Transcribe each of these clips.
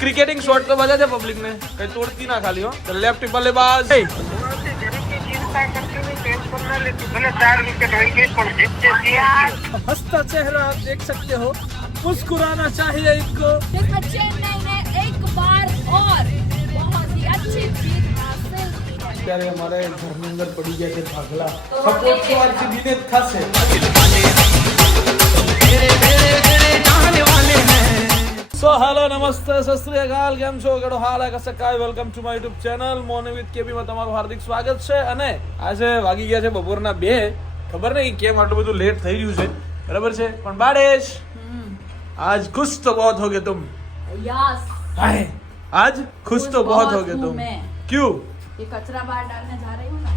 Cricketing shot तो बजा दे public ने, कहीं तोड़ती ना खाली हो। तो लेफ्ट बल्लेबाज हंसता चेहरा आप देख सकते हो, मुस्कुराना चाहिए इनको। चेन्नई ने एक बार और बहुत ही अच्छी जीत हासिल की है। અત્યારે અમારે ઘરની અંદર પડી ગયા છે ભાગલા, સપોર્ટ તો આરસીબી ને જ થશે। સો હેલો નમસ્તે સત શ્રી અકાલ, કેમ છો? કેડો હાલ હે કસે કાય? Welcome to my YouTube channel morning with KB માં તમારું હાર્દિક સ્વાગત છે। અને આજે વાગી ગયા છે બપોરના 2। ખબર નહીં કેમ આટલું બધું લેટ થઈ રહ્યું છે, બરાબર છે? પણ બાડેશ आज खुश तो बहुत हो गए तुम। यस हाय आज खुश तो बहुत हो गए तुम। क्यों? ये कचरा बाहर डालने जा रही हूँ ना,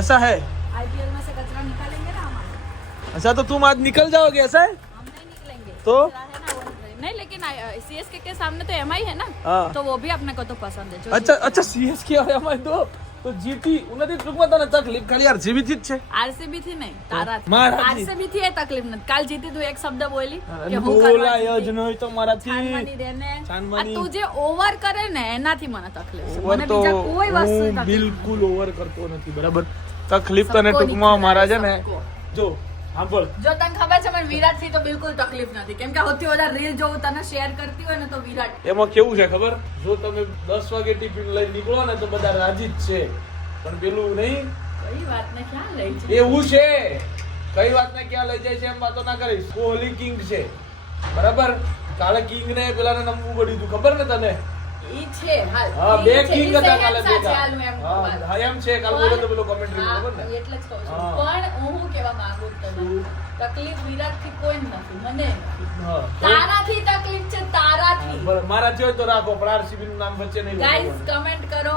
ऐसा है? आईपीएल में से कचरा निकालेंगे ना हमारे। अच्छा तो तुम आज निकल जाओगे, ऐसा है? हम नहीं निकलेंगे तो? कचरा है ना वो नहीं, लेकिन सीएसके के सामने तो एमआई है ना, हाँ। तो वो भी अपने को तो पसंद है। जो अच्छा अच्छा सीएसके और हमारे तो जीटी उन्हें टूंकમાં તને તકલીફ ખાલી આરસીબી થી જ છે। आरसीबी थी नहीं, तारा थी। मारा थी। आरसीबी थी ये तकलीफ नहीं। काल जीती तू एक शब्द बोली कि હું બોલાય જ નહીં તો મારાથી છાનવાની દેને છાનવાની। આ તું જે ઓવર કરે ને એનાથી મને તકલીફ છે। ઓવર મને તો બીજા કોઈ વસ્તુ હું તકલીફ બિલકુલ ઓવર કરતો નથી, બરાબર? તકલીફ તને सबको ટૂંકમાં दिख મારા रहा છે है ને, सबको। જો સાંભળ, જો તને ખબર છે મને વિરાટ થી તો બિલકુલ તકલીફ નથી, કેમ કે હોતી ઓલા રીલ જો હું તને શેર કરતી હોય ને તો વિરાટ એમાં કેવું છે ખબર? જો તમે 10 વાગે ટિફિન લઈને નીકળો ને તો બધા રાજી જ છે, પણ પેલું નહીં, કઈ વાત ને ક્યાં લઈ છે એવું છે। કઈ વાતને ક્યાં લઈ જાય છે એમ વાતો ના કરીશ। કોહલી કિંગ છે, બરાબર? કાલે કિંગ ને પેલાને નમવું પડ્યું હતું, ખબર ને તને? ઈ છે હાલ હા, બે કિંગ હતા કાલે, બે ચાલ હું એમ કહું હા વાત। હા, એમ છે। કાલે બોલો તો પેલો કોમેન્ટ્રી હા, ખબર ને? એટલે જ કહું છું। હા। પણ હું કેવા માંગુ છું તને, તકલીફ વિરાટ થી કોઈ નથી, મને નથી। હા તારાથી તકલીફ છે, તારાથી। બરાબર, મારા થયો તો રાખો, પણ આરસીબી નું નામ વચ્ચે નહીં ગાઈસ બોલવાનું। કમેન્ટ કરો,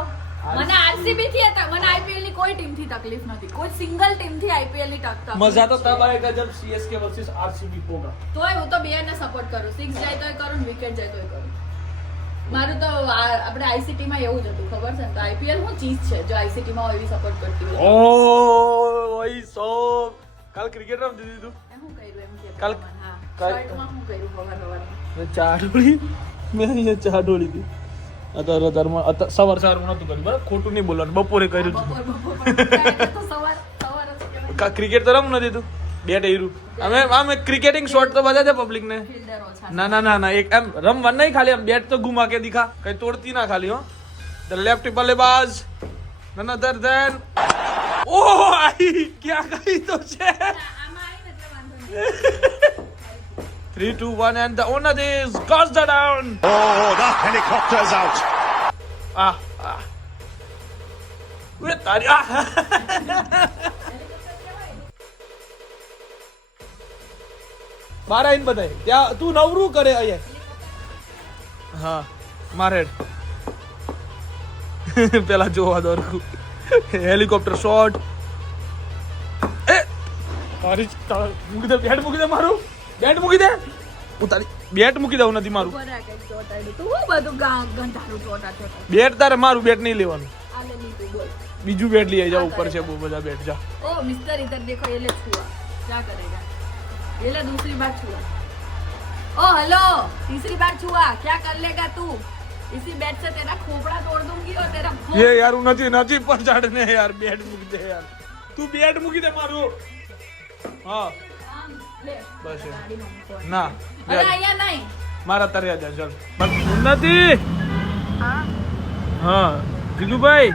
મને આરસીબી થી હતા, મને આઈપીએલ ની કોઈ ટીમ થી તકલીફ નથી, કોઈ સિંગલ ટીમ થી આઈપીએલ ની તકલીફ मजा तो तब आएगा जब सीएसके वर्सेस आरसीबी होगा। તોય હું તો બે ને સપોર્ટ કરું, 6 જાય તોય કરું ને વિકેટ જાય તોય કરું। મારું તો આપણે આઈસીટી માં એવું જ હતું, ખબર છે ને? તો આઈપીએલ હું ચીજ છે, જો આઈસીટી માં એવી સપોર્ટ કરતી હોય। ओ भाई सो कल क्रिकेट रम दीदी तू મેં શું કર્યું એમ કે કાલ- હા કાલ- શર્ટમાં શું કર્યું સવારમાં? मैं चाडोली मैं ये चाडोली थी अतर अतर में सवार सवार में नતું કર્યું, બરાબર? ખોટું નહીં બોલવાનું, બપોરે કર્યું બપોર પણ તો સવાર જ કહેવાય। ક્રિકેટ તો રમ નથી તું બેટ હીરું અમે આમ ક્રિકેટિંગ શોટ તો બજા દે પબ્લિક ને। ફિલ્ડર ઓછા ના ના ના ના, એક એમ રમવા નહીં, ખાલી આમ બેટ તો ઘુમા કે દિખા, કઈ તોડતી ના ખાલી हो। द लेफ्ट बल्लेबाज नन अदर देन ओ आई क्या कही तो છે। આમાં આવી ને એટલે વાંધો નહીં। 3 2 1 and the owner is goes down। Oh, that helicopter's out. Ah ah वे तारी ah મારા ઇન બધાય ત્યાં તું નવરું કરે અહીંયા। હા મારે પેલા જોવા દોરખું હેલિકોપ્ટર શોટ એ તારી મૂકી દે, બેટ મૂકી દે, મારું બેટ મૂકી દે, ઉતારી બેટ મૂકી દઉં નથી મારું બરાબર કંઈક ચોટાડ્યું તું, હું બધું ગંધારું ચોટાડ્યો। બેટ તારે મારું બેટ નહીં લેવાનું, આલે લીધું બોલ। બીજું બેટ લઈ આવી જા, ઉપર છે બહુ બધા બેટ જા। ओ मिस्टर इधर देखो, ये ले छुआ, क्या करेगा? ये ले दूसरी बार छुआ। ओ हेलो, तीसरी बार छुआ, क्या कर लेगा तू? इसी बैट से तेरा खोपड़ा तोड़ दूंगी और तेरा ये यार હું નથી નથી પછાડને યાર, બેટ મૂકી દે યાર, તું બેટ મૂકી દે મારું। હા ले બસ એમ। गाड़ी में मुको। ના अरे અહીંયા नहीं। મારા તર્યા જા ચાલ ઉન્નતિ। હા જીજુભાઈ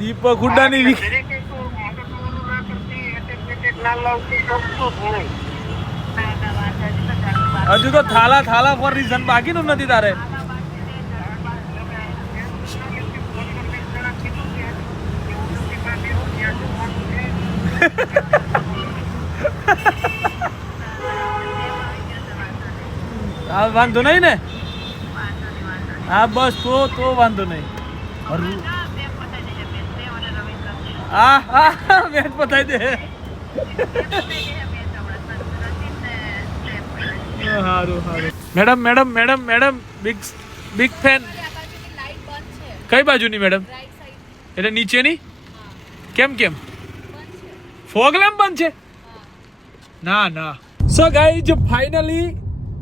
દીપક હુડ્ડાની હજુ તો થાલા થાલા ફોર રીઝન બાકી નું નથી તારે। હા વાંધો નહીં ને, હા બસ તો વાંધો નહીં। હા હા મેચ પતાવી દે। હારું હારું madam madam madam madam big big fan. આ બાજુની લાઈટ બંધ છે, કઈ બાજુની મેડમ? રાઈટ સાઈડ એટલે નીચેની? કેમ કેમ બંધ છે। ફોગ લેમ્પ બંધ છે? હા ના સો ગાઈઝ ફાઇનલી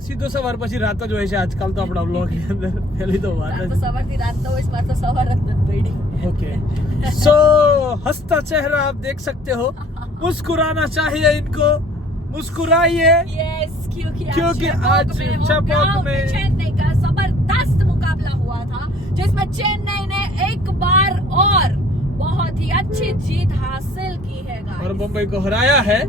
સીધો સવાર પછી રાત જ હોય છે આજકાલ તો આપણા બ્લોગ ની અંદર પહેલી તો વાત તો સવારથી રાત તો હોય તો સવાર જ નથી પડી ओके सो हंसता चेहरा आप देख सकते हो मुस्कुराना चाहिए इनको मुस्कुराइए यस क्योंकि आज चेपॉक में चेन्नई का जबरदस्त मुकाबला हुआ था जिसमें चेन्नई ने एक बार और बहुत ही अच्छी जीत हासिल की है और मुंबई को हराया है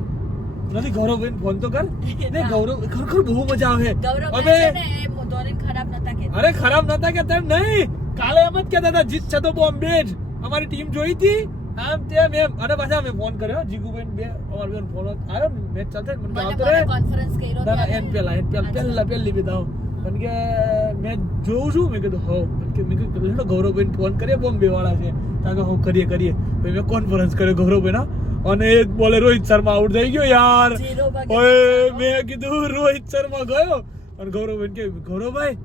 નથી ગૌરવબેન ફોન તો કર ને ગૌરવ ખરેખર બહુ મજા આવે ગૌરવ હવે ને ધોની ખરાબ નતા કહેતા અરે ખરાબ નતા કહેતા એમ નહીં કાલે એમ જ કહેતા હતા જીત છે તો બોમ્બે જ અમારી ટીમ જોઈ હતી આમ તેમ એમ અને પાછા અમે ફોન કર્યો જીગુબેન બે અમાર બેન ફોન આવ્યો મેચ ચાલતો મને આવતો રે કોન્ફરન્સ કર્યો ના ના એન પેલા પહેલી બતાવો પણ કે મેં જોઉં છું મેં કીધું હો મેં કીધું ગૌરવબેન ફોન કરીએ બોમ્બે વાળા છે તાકે હો કરીએ પછી મેં કોન્ફરન્સ કર્યો ગૌરવબેન અને એક બોલે રોહિત શર્મા આઉટ થઈ ગયો યાર ઓય મેં કીધું રોહિત શર્મા ગયો અને ગૌરવબેન કે ગૌરવભાઈ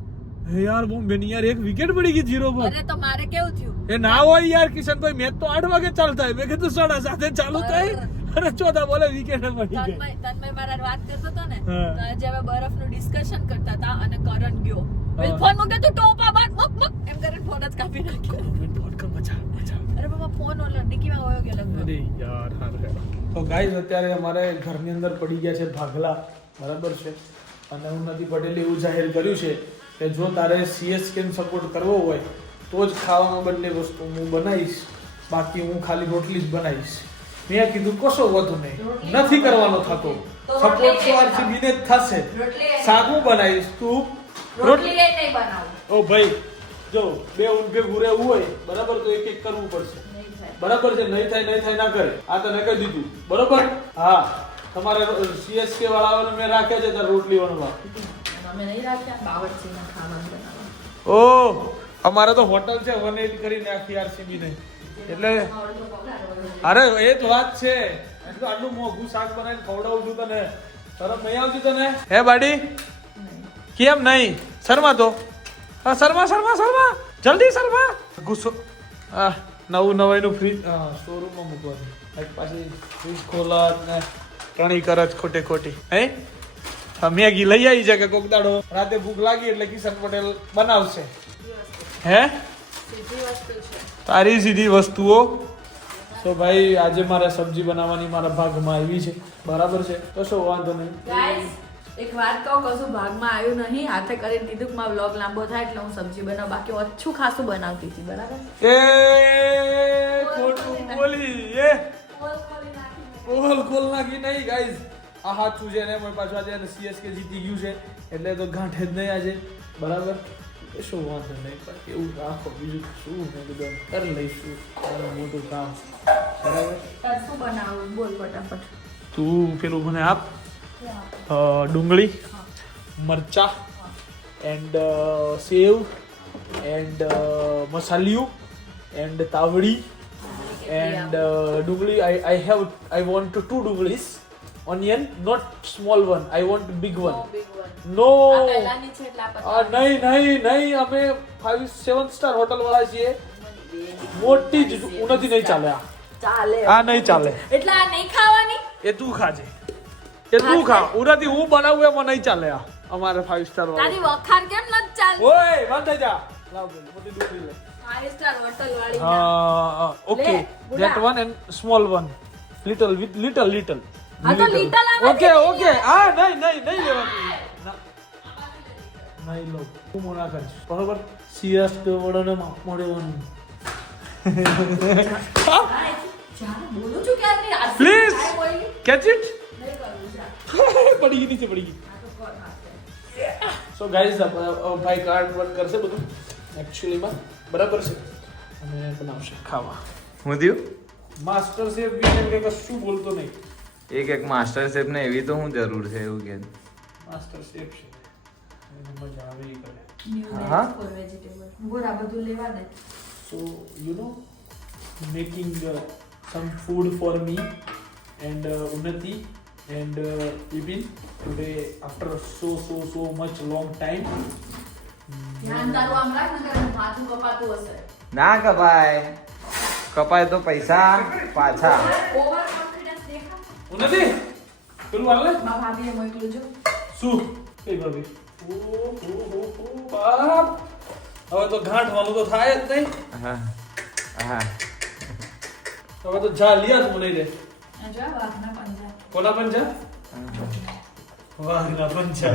યાર બોમ્બે ની યાર એક વિકેટ પડી ગઈ 0 પર અરે તો મારે કેવું થયું એ ના હોય યાર કિશનભાઈ મેચ તો 8 વાગે ચાલુ થાય મેં કીધું 7:30 ચાલુ થાય અને ચોથા બોલે વિકેટ પડી ગઈ તન્મય મારા વાત કરતો હતો ને હા. તો આજે અમે બરફનું ડિસ્કશન કરતા હતા અને કરણ ગયો ફોન મૂકે તું ટોપા બાદ મક એમ કરીને ફોન જ કાપી નાખ્યો અરે બાબા ફોન ઓલો ડિકીમાં હોયો ગયો લગભગ અરે યાર તો ગાઈઝ અત્યારે અમારે ઘરની અંદર પડી ગયા છે ભાગલા બરાબર છે અને ઉન્નતિ પટેલે એવું જાહેર કર્યું છે કે જો તારે સીએસકે ને સપોર્ટ કરવો હોય તો જ ખાવામાં બંને વસ્તુ હું બનાવીશ બાકી હું ખાલી રોટલી જ બનાવીશ મેં કીધું કશો વધુ નહીં નથી કરવાનો થતો સપોર્ટ તો આરસીબી ને જ થશે શાકું બનાવીશ તું રોટલી નહીં બનાવું ઓ ભાઈ જો બે ઊંઘે ઘૂરે હોય બરાબર તો એક એક કરવું પડશે બરાબર છે નહીં થાય ના કરે આ તને કહી દીધું બરોબર હા તમારે સીએસકે વાળાઓને મેં રાખ્યા છે તાર રોટલી વણવા અમે નહીં રાખ્યા બાવળચીના ખાવાનું બનાવવા ઓ અમારે તો હોટલ છે 180 કરીને આખી આરસીબી નહીં એટલે અરે એ જ વાત છે એટલે આટલું મોંઘું શાક બનાવીને ખવડાવું છું તને શરમ નહીં આવતી તને હે બાડી કેમ નહીં શર્મા તો હા શર્મા જલ્દી શર્મા ગુસ્સો આ નવું નવાઈનું ફ્રીજ સ્ટોરૂમમાં મૂકવાનું એક પાછી ફ્રીજ ખોલા ને ટણી કરજ ખોટી હે મેગી લઈ આવી છે કે કોક દાડો રાતે ભૂખ લાગી એટલે કિશન પટેલ બનાવશે હે સીધી વસ્તુ છે તારી સીધી વસ્તુઓ તો ભાઈ આજે મારે સબ્જી બનાવવાની મારા ભાગમાં આવી છે બરાબર છે કશો વાંધો નહીં ગાઈસ એક વાત કહું કશું ભાગમાં આવ્યું નહીં હાથે કરીને કીધું કે મારો વ્લોગ લાંબો થાય એટલે હું સબ્જી બનાવું બાકી ઓછું ખાસું બનાવતી હતી બરાબર એ ખોટું બોલી એ કોલ નાખી નહીં ગાઈઝ આ હાચું છે ને મારી પાછું આજે સીએસકે જીતી ગયું છે એટલે તો ગાંઠે જ નહીં આજે બરાબર શું વાંધો નહીં પણ એવું રાખો બીજું શું મેં કીધું કરી લઈશું મોટું કામ બરાબર તાર શું બનાવું બોલ ફટાફટ તું પેલું મને આપ ડુંગળી મરચા એન્ડ સેવ એન્ડ મસાલિયું એન્ડ તાવડી એન્ડ ડુંગળી I want two ડુંગળીસ onion not small one I want big one no પહેલાની છે એટલે આપણે નહીં અમે 5-7 સ્ટાર હોટલ વાળા છીએ મોટી જ ઉનથી નહીં ચાલે ચાલે આ નહીં ચાલે એટલે આ નહીં ખાવાની એ તું ખાજે એ તું ખા ઉનાથી હું બનાવું એમાં નહીં ચાલે આ અમારે 5 સ્ટાર તારી વાળા વખાર કેમ ન ચાલ ઓય બંધ થઈ જા લાવ બોલ મોટી ડુંગળી લે 5 સ્ટાર હોટલ વાળી okay that one and small one little with little હા તો little આવે ઓકે આ નહીં લેવાનું નહીં લો હું મોના કરીશ બરોબર સિરિયસ વડોને માફ મળવાનું જાને બોલું છું કે નહીં આ પ્લીઝ કાંઈ બોલી કેચ ઇટ નહીં કરું જા પડી ગઈ નીચે પડી ગઈ આ તો કર હાથે સો ગાઈઝ ભાઈ કાર્ડ વર્ક કરશે બધું એકચ્યુઅલીમાં બરાબર છે અને બનાવશે ખાવા હું થયું માસ્ટર શેફ બી એમ કે કશું બોલતો નહીં એક માસ્ટર શેફ ને એવી તો હું જરૂર છે એવું કે માસ્ટર શેફ છે એને મજા આવે એ કરે હા. ફોર વેજીટેબલ બોરા બધું લેવા દે so you know making some food for me and Unnati and Ibin today after so much long time ધ્યાન તારું આમ રાખ નકર માથું કપાતું હશે ના કપાય તો પૈસા પાછા ઓવર કોન્ફિડન્સ દેખા Unnati પેલું હાલે મારા ભાભીને મોકલું છું. શું કઈ ભાભી બાપ હવે તો ગાંઠવાનું તો થાય જ નહીં. હા હા હવે તો જા લિયા જ મને દે. આ જો વાઘના પંજા. કોના પંજા? વાઘના પંજા.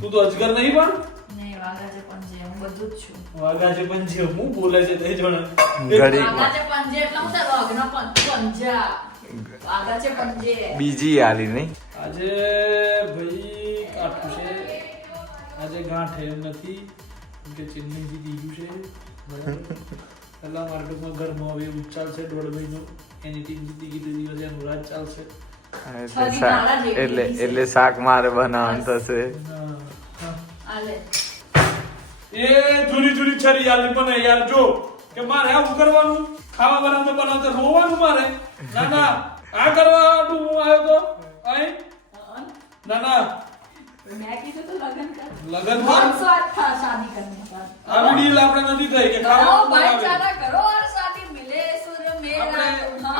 તું તો અજગર નહીં પણ નહીં, વાઘા છે પંજે, હું બધું જ છું. વાઘા છે પંજા હું બોલે છે તે જણ ઘડી વાઘા છે પંજે એટલે હું તાર વાઘના પંજા. વાઘા છે પંજે. બીજી આલી નહીં આજે ભાઈ કાઠું છે. આજે ગાંઠ એમ નથી કેમ કે ચેન્નઈ જીતી ગયું છે. બરાબર. પહેલા મારા ટૂંકમાં ઘરમાં હવે એવું ચાલશે 1.5 મહિનો એની ટીમ જીતી ગઈ તે દિવસે એનું રાજ ચાલશે. એટલે શાક મારે બનાવવાનું થશે. હા, હા. આલે. એ જુરી છરી યાર બને યાર જો કે મારે આવું કરવાનું ખાવા બનાવતા હોવાનું મારે ના ના આ કરવા હું આવ્યો તો આય ના ના મેં કીધું તો લગન કર. લગન बहुत કર स्वाद था शादी करने का. આ ડીલ આપણે નથી થઈ કે करो ખાવાનું भाईचारा करो और शादी मिले सुर मेरा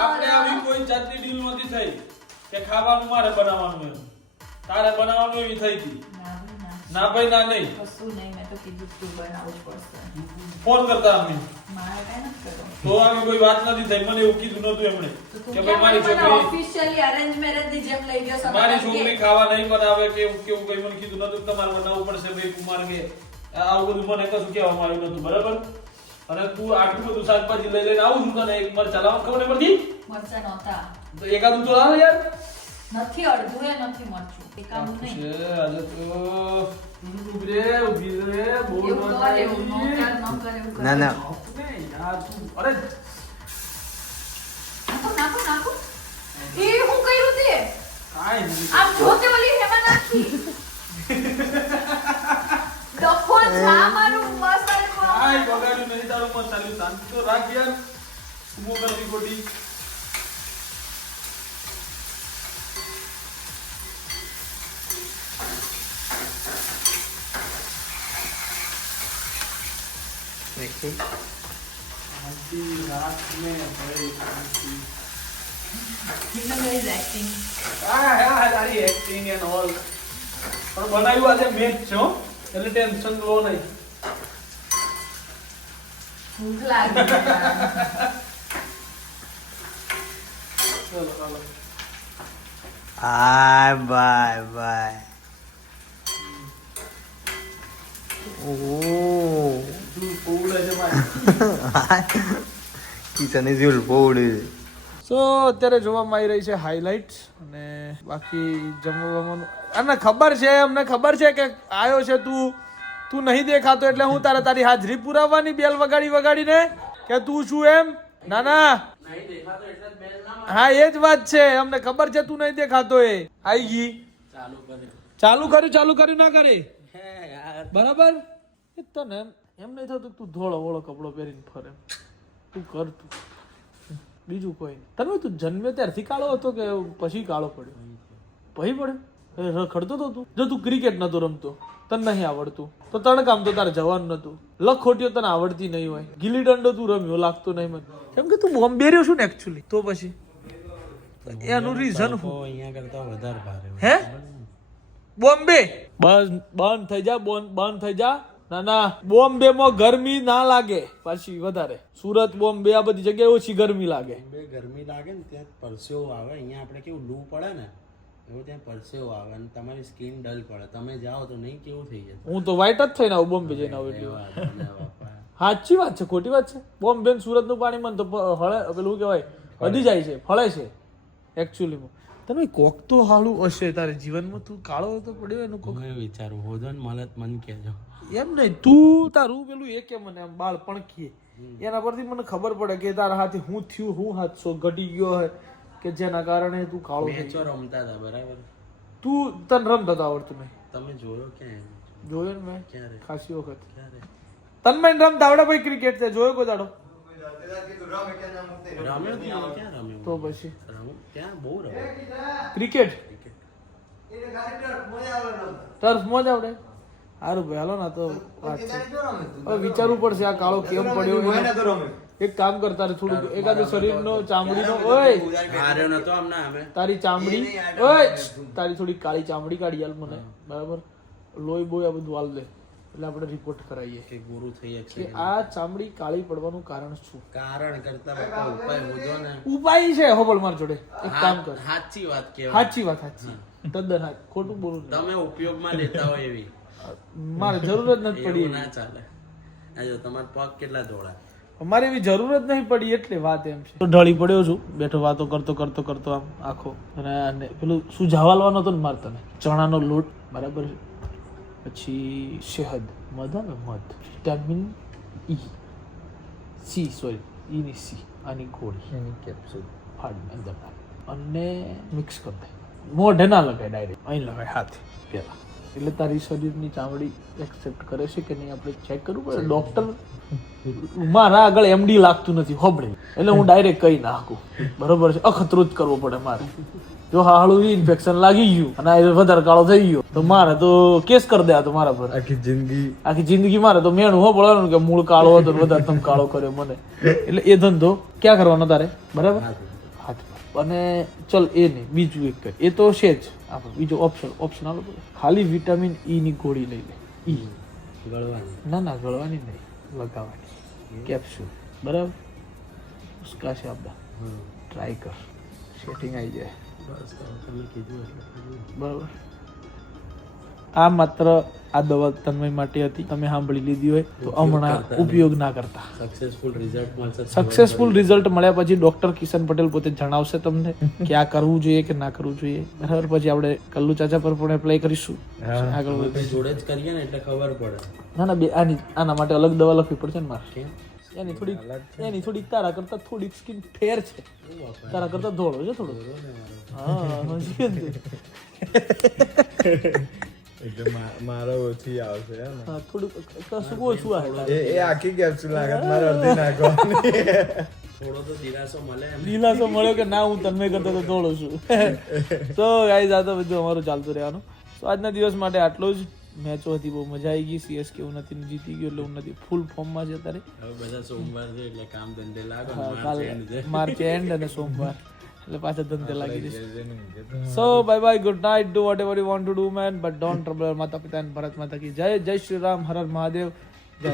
આપણે આવી કોઈ જાતની ડીલ નથી થઈ કે ખાવાનું મારે બનાવવાનું એમ તારે બનાવવાનું એવી થઈ હતી ना भी ना. ના ભાઈ ના નહીં કશું નહીં, મેં તો કીધું તું બનાવવું જ પડશે. ફોન કરતા અમે મારે કઈ નથી કરવું. તો આવી કોઈ વાત નથી થઈ મને એવું કીધું નતું એમણે તો તું કે ભાઈ મારી ક્યાં મને છોકરી officially arrange marriage ની જેમ લઈ ગયો સમાધાન મારી કે? છોકરી ખાવા નહીં બનાવે કે એવું કેવું કઈ મને કીધું નતું તમારે બનાવવું પડશે ભાઈ કુમાર કે આવું બધું મને કશું કહેવામાં આવ્યું નતું બરાબર અને તું આટલું બધું શાકભાજી લઈ લઈને આવું છું તને એક મરચા લાવવાનું ખબર નહીં પડતી મરચાં નહોતા. તો એકાદું તો લાવ યાર નથી અડધું એ નથી મરચું. એકાદું નહીં. છે આજે તો ઉભી રે બહુ એવું ન કર, એવું ન થાય. કર, ન કર, એવું કર. ના ના આપને યાર તું અરે નાખો, નાખો, નાખો. એ હું કર્યું તે? કાંઈ નહીં આમ જોતે ઓલી હેમાં નાખી. ડફો જા મારું મસ્ત અરે કાંઈ બગાડ્યું નહીં તારું મત ચાલ્યું શાંતિ તો રાખ યાર સુમો કરવી ખોટી શાંતિ રાખ ને ભાઈ શાંતિ Nice acting. હા તારી એક્ટિંગ એન્ડ ઓલ પણ બનાવ્યું આજે મેચ છે હો એટલે ટેન્શન લો નહીં ભૂખ લાગી. ચલો ચાલો બાય બાય ઓહ તું પોવડે છે ભાઈ કિચન ઇઝ યુલ પોવડ સો અત્યારે જોવામાં આવી રહી છે હાઇલાઇટ અને બાકી જમવાનું અમને ખબર છે અમને ખબર છે કે આવ્યો છે તું નહીં દેખાતો એટલે હું તારી હાજરી પુરાવવાની બેલ વગાડીને કે તું શું એમ ના ના હા એ જ વાત છે અમને ખબર છે તું નહીં દેખાતો એ આવી ગઈ ચાલુ કર્યું ના કરે બરાબર એ તને એમ નહીં થતું કે તું ધોળો વોળો કપડો પહેરીને ફરે તું કર તું બીજું કોઈ નહીં તને તું જન્મ્યો ત્યારથી કાળો હતો કે પછી કાળો પડ્યો પછી પડ્યો રખડતો તો તું જો તું ક્રિકેટ નતો રમતો તને નહીં આવડતું તો તણકામ તો તારે જવાનું નતું લખોટીઓ તને આવડતી નહીં હોય ગીલી દંડો તું રમ્યો લાગતો નહીં મને કેમ કે તું બોમ્બે રહ્યો છું ને એકચ્યુઅલી તો પછી એનું રીઝન અહીંયા કરતા વધારે ભારે હે બોમ્બે બંધ થઈ જા બંધ થઈ જા ના બોમ્બે માં ગરમી ના લાગે પાછી વધારે સુરત બોમ્બે આ બધી જગ્યાએ ઓછી ગરમી લાગે બે ગરમી લાગે ને ત્યાં પરસેવો આવે અહીંયા આપણે કેવું લૂ પડે ને એવું ત્યાં પરસેવો આવે અને તમારી સ્કિન ડલ પડે તમે જાઓ તો નહીં કેવું થઈ જશે હું તો વ્હાઈટ જ થઈને આવું બોમ્બે જઈને આવું એટલે સાચી વાત છે ખોટી વાત છે બોમ્બે ને સુરત નું પાણી મને તો હળે પેલું કહેવાય વધી જાય છે ફળે છે એકચ્યુઅલીમાં તમે કોક તો હાલું હશે તારે જીવનમાં તું કાળો તો પડ્યો એનું કોક હું વિચારું હોદો ને મળે તો મને કહેજો એમ નહીં તું તારું પેલું એ કે મને આમ બાળપણ કીએ એના પરથી મને ખબર પડે કે તારા હાથે હું થયું હું હાથસો ઘટી ગયો હોય કે જેના કારણે તું કાળો થઈ મેચો રમતા હતા બરાબર તું તને રમતા તો આવડતું નહીં તમે જોયો ક્યાં જોયો ને મેં ક્યારે ખાસી વખત ક્યારે તને મેં રમતા આવડે ભાઈ ક્રિકેટ છે જોયો કોઈ દાડો રમ્યો ક્યાં રમ્યો તો પછી રમ્યો ત્યાં બહુ રમ્યો ક્રિકેટ ટર્ફ મોજ આવડે સારું ભાઈ હાલો ના તો વાત છે હવે વિચારવું પડશે આ કાળો કેમ પડ્યો એક કામ કર તારે થોડુંક એકાદું શરીરનો ચામડીનો ઓય હાર્યો નતો આમના અમે તારી ચામડી ઓય તારી થોડી કાળી ચામડી કાઢી હાલ મને બરાબર લોહી બોય આ બધું હાલ દે એટલે આપણે રિપોર્ટ કરાવીએ કે ગુરુ થઈ કે શકશે આ ચામડી કાળી પડવાનું કારણ શું કારણ કરતા બાપા ઉપાય હોજો ને ઉપાય છે હોબળ માર જોડે એક કામ કર સાચી વાત કહેવાય સાચી વાત સાચી તદ્દન સાચી. ખોટું બોલું નહીં. તમે ઉપયોગમાં લેતા હોય એવી મારે જરૂર જ નથી પડી એવું ના ચાલે આ જો તમારા પગ કેટલા ધોળા અમારે એવી જરૂર જ નહીં પડી એટલે વાત એમ છે તો ઢળી પડ્યો છું બેઠો વાતો કરતો આમ આખો અને પેલું શું જાવાલવાનો હતો ને મારે તને ચણાનો લોટ બરાબર છે પછી શહેદ મધ ને મધ વિટામિન ઈ સી સોરી ઈ ની સી આની ગોળી એની કેપ્સ્યુલ ફાડ અંદર નાખ. અને મિક્સ કરી દે મોઢે ના લગાય ડાયરેક્ટ અહીં લગાય હાથે પેલા એટલે તારી શરીરની ચામડી એક્સેપ્ટ કરે છે કે નહીં આપણે ચેક કરવું પડે ડોક્ટર મારા આગળ એમડી લાગતું નથી હોબળે એટલે હું ડાયરેક્ટ કહી નાખું બરોબર છે અખતરો જ કરવો પડે મારે જો હાળું ઇન્ફેક્શન લાગી ગયું અને આ વધારે કાળો થઈ ગયો તો મારે તો કેસ કરી દે તો મારા પર આખી જિંદગી મારે તો મેણું હો પડવાનું કે મૂળ કાળો હતો ને વધારે તમે કાળો કર્યો મને એટલે એ ધંધો ક્યાં કરવાનો તારે બરાબર હાથ અને ચલ એ નહીં બીજું એક કર એ તો છે જ આપણે બીજો ઓપ્શન આલો ખાલી વિટામિન ઈ ની ગોળી લઈ લે ઈ ગળવાની ના ગળવાની નહીં લગાવવાની કેપ્સ્યુલ બરાબર ઉસકા છે આપડા ટ્રાય કર સેટિંગ આવી જાય બસ તો તમે કીધું એટલે બરાબર આ માત્ર આ દવા તન્મય માટે હતી તમે સાંભળી લીધી હોય તો હમણાં ઉપયોગ ના કરતા સક્સેસફુલ રિઝલ્ટ મળશે સક્સેસફુલ રિઝલ્ટ મળ્યા પછી ડોક્ટર કિશન પટેલ પોતે જણાવશે તમને કે આ કરવું જોઈએ કે ના કરવું જોઈએ બરાબર પછી આપણે કલ્લુ ચાચા પર પણ એપ્લાય કરીશું આગળ આપણે જોડે જ કરીએ ને એટલે ખબર પડે ના બે આના માટે અલગ દવા લખવી પડશે ને મારે એની થોડીક તારા કરતા થોડીક સ્કિન ફેર છે તારા કરતા ધોળો છે થોડો હા હજી ને. એટલે મારો ઓછી આવશે હે ને હા થોડુંક કશું ઓછું આવે એ આખી કેપ્સ્યુલ નાખે મારે અડધી નાખવાની થોડો તો દિલાસો મળે એમ. દિલાસો મળ્યો કે ના હું તન્મય કરતો તો ધોળો છું તો ગાઈઝ આ તો બધું અમારું ચાલતું રહેવાનું તો આજના દિવસ માટે આટલો જ મેચો હતી બહુ મજા આવી ગઈ CSK ઉન્નતિ જીતી ગયો એટલે ઉન્નતિ ફૂલ ફોર્મમાં છે અત્યારે હવે બધા સોમવાર છે એટલે કામ ધંધે લાગો હા, માર્ચ કાલે end છે. માર્ચ એન્ડ અને સોમવાર એટલે પાછા ધંધે લાગી જશે so bye bye good night do whatever you want to do man but don't trouble માતા પિતા અને ભારત માતા કી જય જય શ્રી રામ હર હર મહાદેવ જય